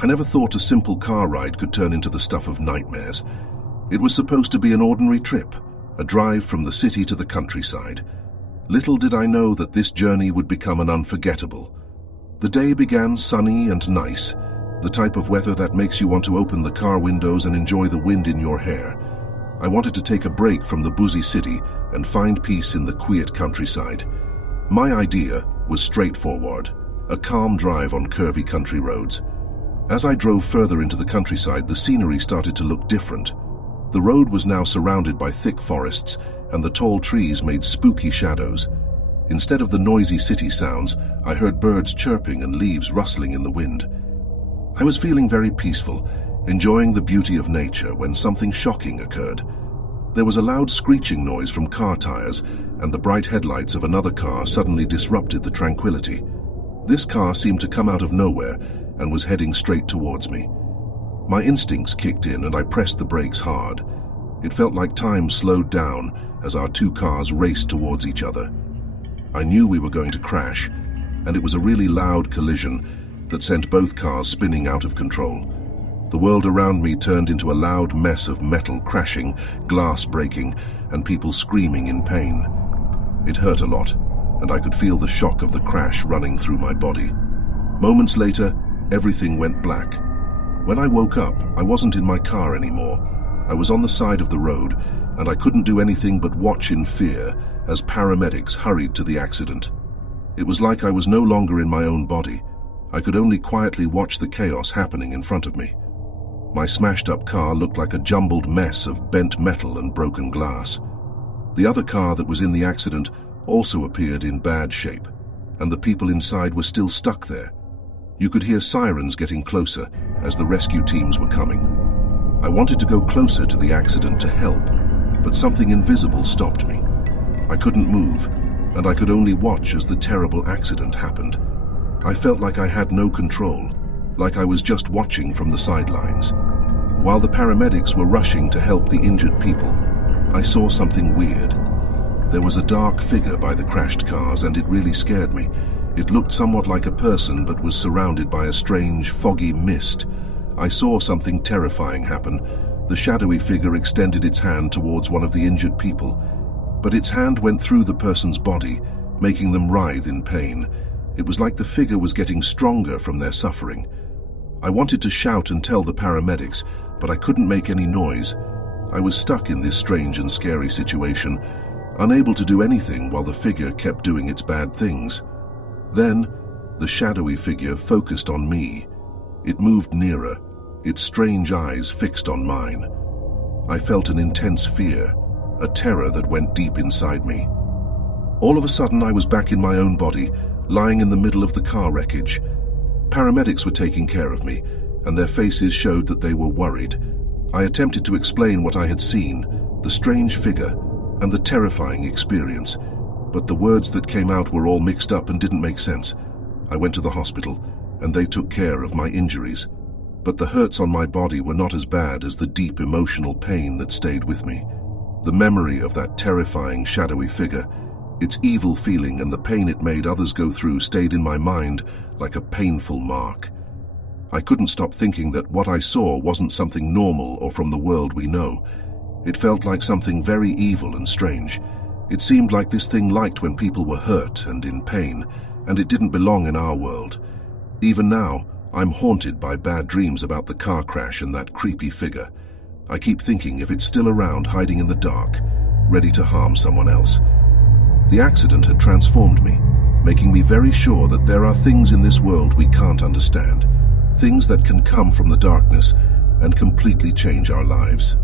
I never thought a simple car ride could turn into the stuff of nightmares. It was supposed to be an ordinary trip, a drive from the city to the countryside. Little did I know that this journey would become an unforgettable. The day began sunny and nice, the type of weather that makes you want to open the car windows and enjoy the wind in your hair. I wanted to take a break from the busy city and find peace in the quiet countryside. My idea was straightforward, a calm drive on curvy country roads. As I drove further into the countryside, the scenery started to look different. The road was now surrounded by thick forests, and the tall trees made spooky shadows. Instead of the noisy city sounds, I heard birds chirping and leaves rustling in the wind. I was feeling very peaceful, enjoying the beauty of nature when something shocking occurred. There was a loud screeching noise from car tires, and the bright headlights of another car suddenly disrupted the tranquility. This car seemed to come out of nowhere and was heading straight towards me. My instincts kicked in and I pressed the brakes hard. It felt like time slowed down as our two cars raced towards each other. I knew we were going to crash, and it was a really loud collision that sent both cars spinning out of control. The world around me turned into a loud mess of metal crashing, glass breaking, and people screaming in pain. It hurt a lot, and I could feel the shock of the crash running through my body. Moments later, everything went black. When I woke up, I wasn't in my car anymore. I was on the side of the road, and I couldn't do anything but watch in fear as paramedics hurried to the accident. It was like I was no longer in my own body. I could only quietly watch the chaos happening in front of me. My smashed-up car looked like a jumbled mess of bent metal and broken glass. The other car that was in the accident also appeared in bad shape, and the people inside were still stuck there. You could hear sirens getting closer as the rescue teams were coming. I wanted to go closer to the accident to help, but something invisible stopped me. I couldn't move, and I could only watch as the terrible accident happened. I felt like I had no control, like I was just watching from the sidelines. While the paramedics were rushing to help the injured people, I saw something weird. There was a dark figure by the crashed cars, and it really scared me. It looked somewhat like a person, but was surrounded by a strange, foggy mist. I saw something terrifying happen. The shadowy figure extended its hand towards one of the injured people, but its hand went through the person's body, making them writhe in pain. It was like the figure was getting stronger from their suffering. I wanted to shout and tell the paramedics, but I couldn't make any noise. I was stuck in this strange and scary situation, unable to do anything while the figure kept doing its bad things. Then, the shadowy figure focused on me. It moved nearer, its strange eyes fixed on mine. I felt an intense fear, a terror that went deep inside me. All of a sudden, I was back in my own body, lying in the middle of the car wreckage. Paramedics were taking care of me, and their faces showed that they were worried. I attempted to explain what I had seen, the strange figure, and the terrifying experience, but the words that came out were all mixed up and didn't make sense. I went to the hospital, and they took care of my injuries, but the hurts on my body were not as bad as the deep emotional pain that stayed with me. The memory of that terrifying, shadowy figure, its evil feeling and the pain it made others go through stayed in my mind like a painful mark. I couldn't stop thinking that what I saw wasn't something normal or from the world we know. It felt like something very evil and strange. It seemed like this thing liked when people were hurt and in pain, and it didn't belong in our world. Even now, I'm haunted by bad dreams about the car crash and that creepy figure. I keep thinking if it's still around hiding in the dark, ready to harm someone else. The accident had transformed me, making me very sure that there are things in this world we can't understand, things that can come from the darkness and completely change our lives.